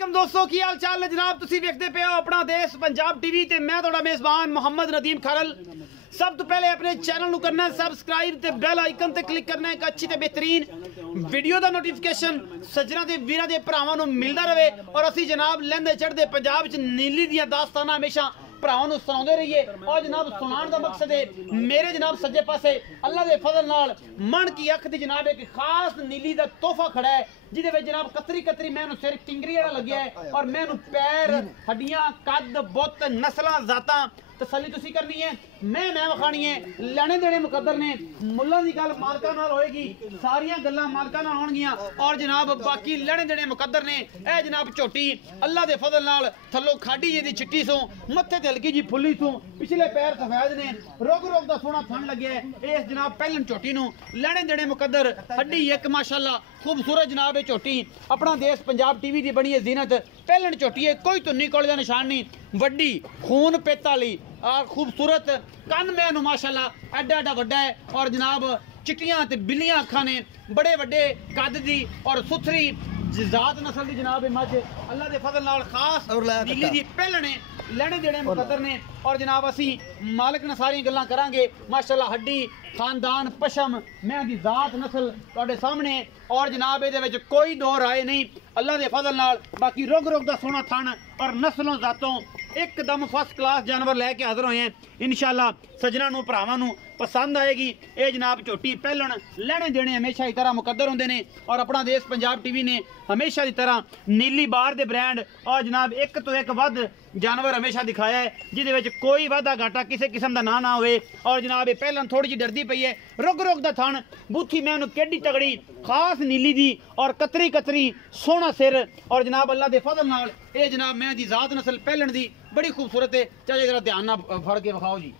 वालेकुम दोस्तों की हाल चाल है जनाब। तुसी देखते पे हो अपना देश पंजाब टीवी ते मैं थोड़ा मेजबान मोहम्मद नदीम खरल। सब तो पहले अपने चैनल करना सबसक्राइब ते बेल आइकन ते क्लिक करना एक अच्छी ते बेहतरीन वीडियो का नोटिफिकेशन सज्जना के वीर के भरावां मिलता रहे। और असी जनाब लैंदे चढ़ते पंजाब च नीली दियां दास्ताना हमेशा भरावां सुनाते रहिए। और जनाब सुनाने का मकसद है मेरे जनाब सज्जे पासे अल्लाह के फजल नाल मन की अख दी जनाब एक खास नीली का तोहफा खड़ा है जिदे विच जनाब कतरी कतरी मैनू सिर टिंगरी वाला लग्या है और मैनू पैर हड्डियां कद बुत नस्लां जातां तसली तुसी करनी है। मैं विखानी है लेने देने मुकद्दर ने मुल्लां दी गल मालकां नाल होएगी, सारियां गल्लां मालकां नाल होणगियां और जनाब बाकी लेने देने मुकद्दर ने। ए जनाब झोटी अल्लाह दे फजल नाल थल्लों खाडी जी दी चिट्टी सो मत्थे ते हल्की जी फुल्ली सो पिछले पैर सफेद ने रोग रोग दा सोना थन लग्या है। इस जनाब पहलन झोटी नू लेने देने मुकद्दर हड्डी एक माशाअल्लाह खूबसूरत जनाब ये झोटी अपना देश पंजाब टीवी की बनी है जीनत। पहलन झोटी है कोई धुन्नी कोले का निशान नहीं, वड्डी खून पित्त वाली और खूबसूरत कन मैनू माशाअल्लाह एडा एडा वड्डा है और जनाब चिट्टियां ते बिल्लियां अखां ने बड़े वड्डे कद दी और सुथरी जात नस्ल की जनाब मझ अल्लाह के फजल नाल खास नीली दी पहलने लेने देने मुकद्दर ने। और जनाब असी मालिक ने सारी गल्लां करांगे माशाअल्लाह हड्डी खानदान पशम मैं दी जात नस्ल तुहाडे सामने और जनाब ये कोई दो राय नहीं अल्लाह के फजल नाल। बाकी रोग रोग का सोना थन और नस्लों जातों एकदम फर्स्ट क्लास जानवर लैके हाजिर होए हैं इंशाअल्लाह। सजना नू भरावां नू पसंद आएगी। ये जनाब झोटी पहलन लेने देने हमेशा की तरह मुकद्दर होंदे ने और अपना देश पंजाब टीवी ने हमेशा की तरह नीली बार दे ब्रांड और जनाब एक तो एक वध जानवर हमेशा दिखाया है जिदे विच कोई वाधा घाटा किसी किस्म का ना होवे। और जनाब ये पहलन थोड़ी जी डरदी पई है रुग रुग दा थन बूथी मैनू केडी तगड़ी खास नीली दी और कतरी कतरी सोना सिर और जनाब अल्लाह दे फजल नाल ये जनाब मैं दी जात नस्ल पहलन दी बड़ी खूबसूरत है। चाहे जरा ध्यान ना फड़ के विखाओ जी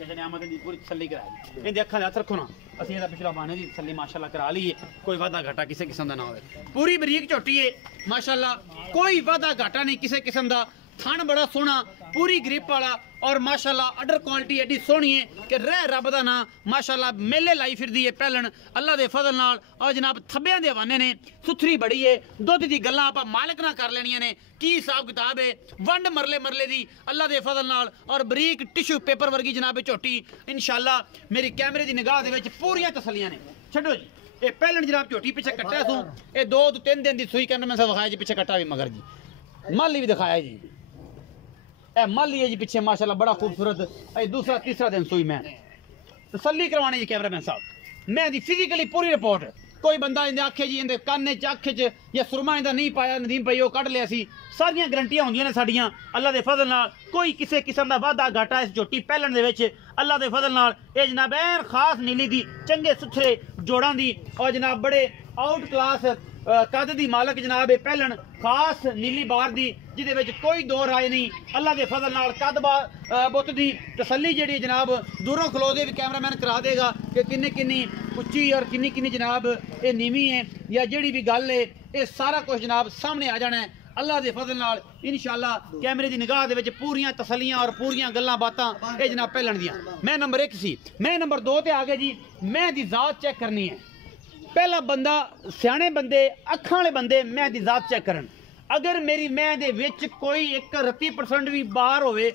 पूरी तसली कराई इनके अखा हथ रखो ना असं इसका पिछला बाने की तसली माशाअल्लाह करा ली है। कोई वाधा घाटा किसी किस्म का ना हो पूरी बरीक झोटी है माशाअल्लाह कोई वाधा घाटा नहीं किसी किस्म का थन बड़ा सोहना पूरी ग्रिप वाला और माशाअल्लाह अडर क्वालिटी एडी सोहनी है कि रह रब दा नां माशाअल्लाह मेले लाई फिरदी है पहलन अल्लाह दे फजल नाल। और जनाब थब्बियां दे हवाने ने सुथरी बड़ी है दुध दी गल्लां आपां मालिक ना कर लेनियां ने की हिसाब किताब है वंड मरले मरले दी अल्लाह दे फजल नाल और बरीक टिशू पेपर वर्गी जनाब झोटी इंशाअल्लाह मेरी कैमरे दी निगाह दे विच पूरियां तसलियां ने। छड्डो जी ये पहलन जनाब झोटी पिछे कट्टा सू ये 2 तो 3 दिन दी सूई करने में विखाया जी पिछे कट्टा भी मगर जी माली भी दिखाया जी ए माली है जी पीछे माशाल्लाह बड़ा खूबसूरत दूसरा तीसरा दिन सुई मैं तसल्ली करवानी जी कैमरामैन साहब मैं दी फिजिकली पूरी रिपोर्ट कोई बंदा इंदे आखे जी इंदे काने च अख च या सुरमा इंदा नहीं पाया नदीम भाई कढ़ लिया सी सारियां गारंटियां होंदियां ने साडियां अल्लाह दे फजल नाल कोई किसी किस्म का वाधा घाटा इस झोटी पहलन दे विच अल्लाह दे फजल नाल ये जनाब ऐन खास नीली दी चंगे सुथरे जोड़ां दी और जनाब बड़े आउट क्लास कद दी मालक जनाब पहलन खास नीली बार दी जिदे विच कोई दो राय नहीं अल्लाह के फजल नाल कद बुत दी तसल्ली जी जनाब दूरों खलो दे भी कैमरामैन करा देगा कि किन्नी किन्नी उच्ची और किन्नी किन्नी जनाब ये नीवी है या जिहड़ी भी गल है ये सारा कुछ जनाब सामने आ जाना है अल्लाह दे फजल नाल इंशाअल्लाह। कैमरे दी निगाह दे विच पूरियां तसलियां और पूरियां गल्लां बातां ये जनाब पहलन दियां। मैं नंबर 1 सी मैं नंबर 2 ते आ गए जी मैं दी जात चेक करनी है। पहला बंदा सियाने बंदे अखां वाले बंदे मैं दी जात चेक करन अगर मेरी मैं दे विच कोई 1% भी बाहर होवे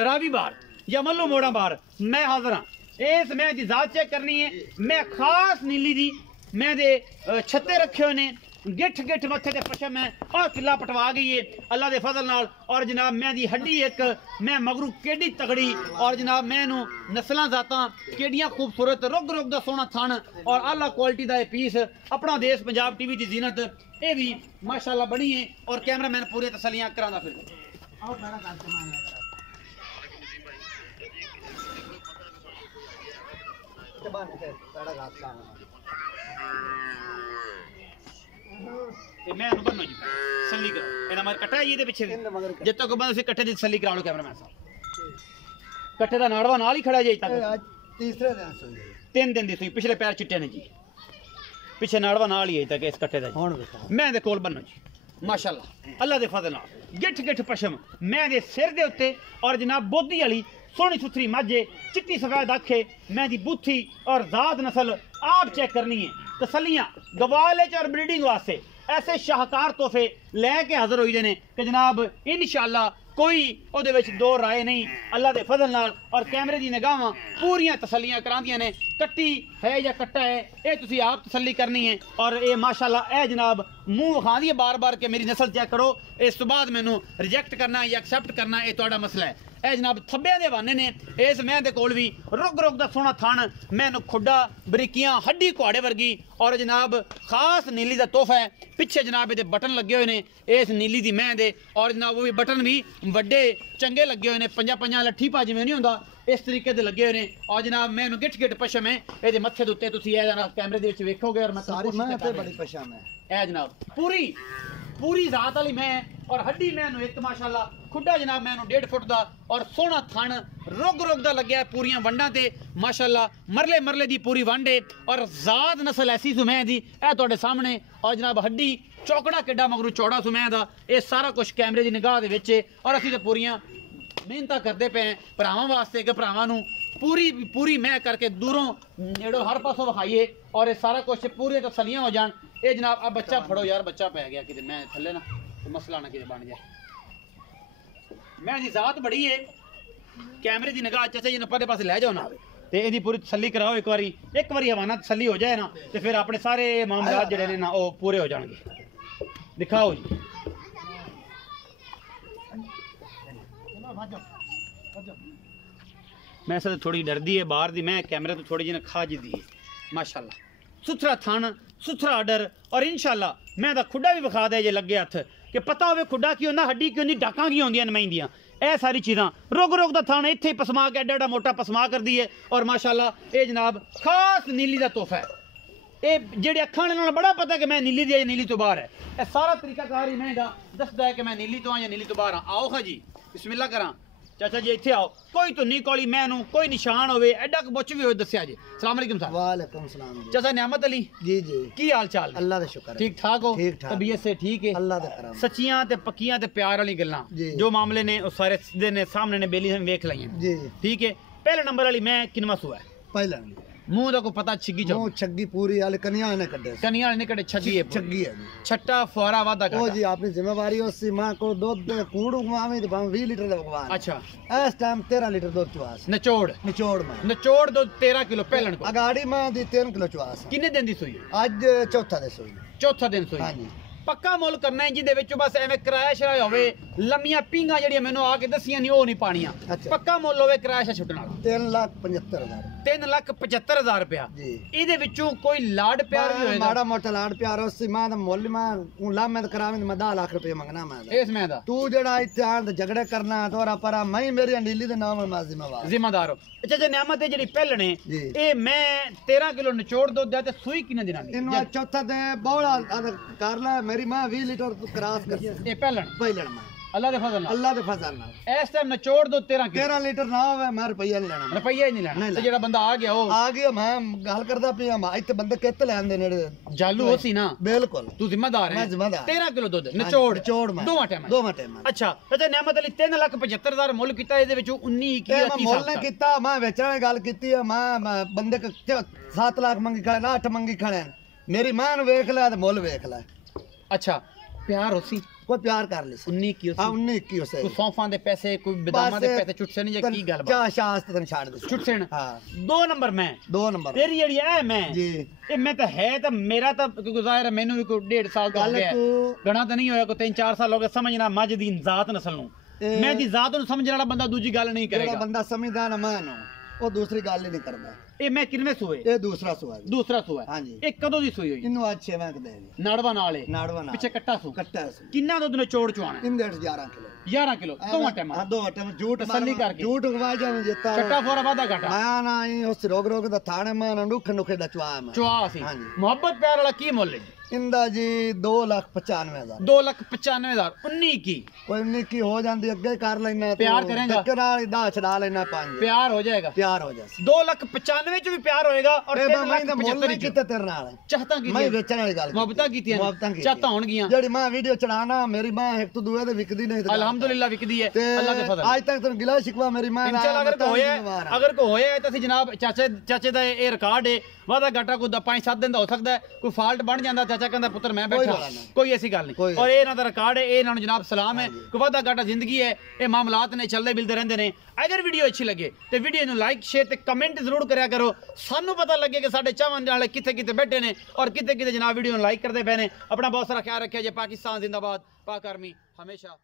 रावी बाहर या मल्लो मोड़ा बाहर मैं हाजिर हाँ। इस मैं दी जात चेक करनी है। मैं खास नीली दी मैं दे छत्ते रखे हुए ने गिठ गिठ मत्थे ते पशम है और किला पटवा गई है अल्लाह दे फजल नाल। और जनाब मैं दी हड्डी एक मैं मगरू केडी तगड़ी और जनाब मैनू नस्लां जातां केडियां खूबसूरत रुग रुग दा सोना थन और आला क्वालिटी दा पीस अपना देश पंजाब टीवी दी जीनत ये भी माशाअल्लाह बनी है और कैमरामैन पूरे तसलियां करांदा फिर मैं बनना जी तसल्ली करो इहदा मगर कट्टा है ये पिछे जब तक बंदा उसे कट्टे दी तसल्ली करा लो कैमरामैन साहब कट्टे दा नाड़वा नाल ही खड़ा जे तक तीसरे दिन 3 दिन दी सुई पिछले पैर चिट्टे ने जी पिछे नाड़वा नाल ही तक इस कट्टे दा मैं दे कोल बनना जी माशाअल्लाह अल्लाह दे फजल नाल गिठ गिठ पशम मैं दे सिर दे उत्ते और जनाब बोधी वाली सोहनी सुथरी मझे चिट्टी सफेद अखे मैं दी बूथी और जात नस्ल आप चेक करनी है तसलियां गवाले और ब्रीडिंग वास्ते ऐसे शाहकार तोहफे लैके हाजिर होई ने कि जनाब इंशाअल्लाह कोई ਉਹਦੇ ਵਿੱਚ ਦੋ ਰਾਏ ਨਹੀਂ ਅੱਲਾ ਦੇ ਫਜ਼ਲ ਨਾਲ ਔਰ ਕੈਮਰੇ ਦੀ ਨਿਗਾਹਾਂ ਪੂਰੀਆਂ ਤਸੱਲੀਆਂ ਕਰਾਂਦੀਆਂ ਨੇ ਕੱਟੀ ਹੈ ਜਾਂ ਕੱਟਾ ਹੈ ਇਹ ਤੁਸੀਂ ਆਪ ਤਸੱਲੀ ਕਰਨੀ ਹੈ ਔਰ ਇਹ ਮਾਸ਼ਾਅੱਲਾ ਇਹ ਜਨਾਬ ਮੂੰਹ ਵਿਖਾਉਂਦੀ ਹੈ ਬਾਰ-ਬਾਰ ਕਿ ਮੇਰੀ ਨਸਲ ਚੈੱਕ ਕਰੋ ਇਸ ਤੋਂ ਬਾਅਦ ਮੈਨੂੰ ਰਿਜੈਕਟ ਕਰਨਾ ਜਾਂ ਐਕਸੈਪਟ ਕਰਨਾ ਇਹ ਤੁਹਾਡਾ ਮਸਲਾ ਹੈ ਇਹ ਜਨਾਬ ਥੱਬਿਆਂ ਦੇ ਬਹਾਨੇ ਨੇ ਇਸ ਮੈਂ ਦੇ ਕੋਲ ਵੀ ਰੁਗ ਦਾ ਸੋਹਣਾ ਥਣ ਮੈਨੂੰ ਖੁੱਡਾ ਬਰੀਕੀਆਂ ਹੱਡੀ ਕੁਹਾੜੇ ਵਰਗੀ ਔਰ ਜਨਾਬ ਖਾਸ ਨੀਲੀ ਦਾ ਤੋਹਫਾ ਹੈ ਪਿੱਛੇ ਜਨਾਬ ਇਹਦੇ ਬਟਨ ਲੱਗੇ ਹੋਏ ਨੇ ਇਸ ਨੀਲੀ ਦੀ ਮੈਂ ਦੇ ਔਰ ਜਨਾਬ ਉਹ ਵੀ ਬਟਨ ਵੀ ਵੱਡੇ ਚੰਗੇ ਲੱਗੇ ਹੋਏ ਨੇ ਪੰਜਾਂ ਲੱਠੀ ਪਾ ਜਿਵੇਂ ਨਹੀਂ ਹੁੰਦਾ ਇਸ ਤਰੀਕੇ ਦੇ ਲੱਗੇ ਹੋਏ ਨੇ ਔਰ ਜਨਾਬ ਮੈਨੂੰ ਗਿੱਟ ਪਸ਼ਮ ਹੈ ਇਹਦੇ ਮੱਥੇ ਦੇ ਉੱਤੇ ਤੁਸੀਂ ਇਹ ਜਨਾਬ ਕੈਮਰੇ ਦੇ ਵਿੱਚ ਵੇਖੋਗੇ ਔਰ ਮੈਂ ਸਾਰੀ ਮੈਂ ਤੇ ਬੜੀ ਪਸ਼ਮ ਹੈ ਇਹ ਜਨਾਬ पूरी जात वाली मैं और हड्डी मैनू एक माशाल्लाह खुड्डा जनाब मैनू 1.5 फुट का और सोहना थन रुग का लग्या पूरियां वंडां ते माशाल्लाह मरले दी पूरी वंड है और जात नस्ल ऐसी सुमै दी ए तुहाडे सामने और जनाब हड्डी चौकड़ा किड्डा मगरू चौड़ा सुमै दा ये सारा कुछ कैमरे दी निगाह दे विच और असीं ते पूरियां मेहनत करते पे भरावां वास्ते कि भरावां नू पूरी मैं करके दूरों नेड़ों हर पासों विखाइए और ये सारा कुछ पूरी तसलियां हो जान ये जनाब अब बच्चा फड़ो यार बच्चा पै गया कि मैं थले ना तो मसला ना कि बन जाए मैं दी जात बड़ी है कैमरे की निगाह चाचा जी ने परे पास लै जाओ ना ते इहदी पूरी तसल्ली कराओ एक बारी हवाना तसल्ली हो जाए ना तो फिर अपने सारे मामलात जिहड़े ने ना वो पूरे हो जाएंगे दिखाओ जी मैं से थोड़ी डरदी है बाहर दी मैं कैमरे तो थोड़ी जी खा जी दी है माशाल्लाह सुथरा थन सुथरा आर्डर और इंशाअल्लाह मैं दा खुड्डा भी विखा दे जे लगे हथ कि पता होवे खुड्डा की होंदा हड्डी की होंदी डाकां की होंदियां नमाइंदियां ए सारी चीज़ां रुग दा थान इत्थे पसमा के एडा मोटा पसमा कर दी है और माशाअल्लाह ये जनाब खास नीली दा तोहफा है ये जेड़े अखां नाल बड़ा पता कि मैं नीली दी नीली तो बाहर है ये सारा तरीकाकार ही मैं दसदा है कि मैं नीली तो हां या नीली तो बाहर हां आओ खा जी बिस्मिल्लाह करा चाचा जी इत्थे आओ कोई तो नहीं कोली मैनू कोई निशान होवे एडा कुछ भी हो दस्या जी अस्सलाम वालेकुम साहब वालेकुम सलाम जी चाचा नियामत अली जी जी की हाल चाल अल्लाह दा शुक्र है ठीक ठाक हो ठीक ठाक तबीयत से ठीक है अल्लाह दा करम सच्चियां ते पक्कियां ते प्यार वाली गल्लां जो मामले ने वो सारे सीधे ने सामने ने बेली हम वेख लईयां जी ठीक है पहले नंबर वाली मैं किनवा सुआ है पहला मुंह दा को पता छिग्गी जाओ मुंह छग्गी पूरी वाले कन्या ने कड्डे कन्या ने कड्डे छग्गी है छग्गी है छट्टा फुआरा वादा ओ जी आपकी जिम्मेवारी उसी मां को दूध कूड़ उगवावे तो 20 लीटर दा उगवा अच्छा इस टाइम 13 लीटर दूध चवास निचोड़ में निचोड़ दूध 13 किलो पहलन को अगाड़ी मां दी 3 किलो चवास किन्ने दिन दी सुई आज चौथा दे सुई चौथा दिन सुई हां जी पक्का मुल करना है जिंदे विचों बस एवें किराया शराया होवे लम्मियां पिंगा जेड़ियां मैनू आके दसियां नहीं ओ नहीं पानियां पक्का मुल होवे किराया छुटण वाला 3,75,000 रुपया जी इहदे विचों कोई लाड प्यार भी होएगा माड़ा मोटा लाड प्यार उसी मां दा मुल मां ला मैं करावे मैं 10 लाख रुपया मंगना मैं इस मैं दा तू जेड़ा इत्थे आन झगड़े करना तोरा परा मैं मेरी नीली दे नाम मैं जिम्मेदार हो अच्छा जे नियामत है जेड़ी पहलने ए मैं 13 किलो निचोड़ दूध दा ते सुई किने दिना दी इनवा चौथा दे बौड़ा कर ले मेरी मां 20 लीटर क्रॉस कर ए पहलन मां अल्लाह दे फजल नाल इस टाइम निचोड़ दो 13 लीटर ना होवे मैं रुपया नहीं लेना रुपया ही नहीं लेना ते जेड़ा बंदा आ गया मैं गल करदा पिया मैं इत्थे बंदे कित लैन दे नेड़े जालू हो सी ना बिल्कुल तू जिम्मेदार है मैं जिम्मेदार 13 किलो दूध निचोड़ दोवां टाइम अच्छा अच्छा नियामत अली 3,75,000 मुल कीता इहदे विचों 19 की मैं मुल ने कीता मैं बेचण दी गल कीती है मैं बंदे 7 लाख मंगी खड़े ना 8 मंगी खड़े मेरी मां नु वेख ले ते मुल वेख ले अच्छा प्यार होसी कोई प्यार कर ले 19 की होसी 19 की होसे कोई सौंफां दे पैसे कोई बदामां दे पैसे चुटसे नहीं या की गल बात चा शास्त्र तन छाड़ दे चुटसे हां 2 नंबर मैं 2 नंबर तेरी जेड़ी है मैं जी ए मैं तो है तो मेरा तो गुजारा मैनू भी कोई 1.5 साल का हो गया घना तो नहीं होया कोई 3-4 साल हो गए समझना मज दी जात नस्ल नु मैं दी जात नु समझण वाला बंदा दूजी गल नहीं करेगा बंदा समझदा ना मैं नु वो दूसरी गल ही नहीं करदा ए मैं किनवे सोए ये दूसरा सुआ हां जी एक कदों दी सोई होई इनु आज 6 मैं दे नाड़वा नाल पीछे कट्टा सु किन्ना दूध ने चोड़ चवाना इन 11 किलो दोवां टाइम झूठ तसल्ली करके झूठ उगवा जावे जेता छट्टा फोरा वादा घाटा मैं ना उस रोग दा थाने में नुखे दा चवा सी मोहब्बत प्यार वाला की मुल है इंदा जी 2,95,000 2,95,000 19 की कोई 19 की हो जाती अगे कर लेना प्यार करेगा छड़ा लेना 5 प्यार हो जाएगा 2,95,000 च भी प्यार होएगा और 3,75,000 किते तेरे नाल चाहता की मैं बेचने वाली गल मोहब्बतां कीतियां चाहता होणगियां जेडी मां वीडियो चढ़ाना मेरी मां एक तो दूए दे विकदी नहीं अल्हम्दुलिल्लाह विकदी है अल्लाह के फजल आज तक तो गिला शिकवा मेरी मां इंशाल्लाह अगर को होया है तो सी जनाब चाचे दा ये रिकॉर्ड है वादा घाटा को 5-7 दिन दा हो सकदा है कोई फॉल्ट बन जांदा चाचा कहता पुत्र मैं बैठा, कोई ऐसी गल नहीं। और ये इन्हां दा रिकॉर्ड है, ये इन्हां नूं जनाब सलाम है। कोई वादा घाटा जिंदगी है, ये मामलात ने चलते मिलते रहंदे ने। अगर वीडियो अच्छी लगे तो वीडियो नूं लाइक शेयर ते कमेंट जरूर करया करो, सानू पता लगे कि साडे चाहने वाले किथे किथे बैठे ने और किथे किथे जनाब वीडियो नूं लाइक करते पे ने। अपना बहुत सारा ख्याल रखिया जे। पाकिस्तान जिंदाबाद, पाक आर्मी हमेशा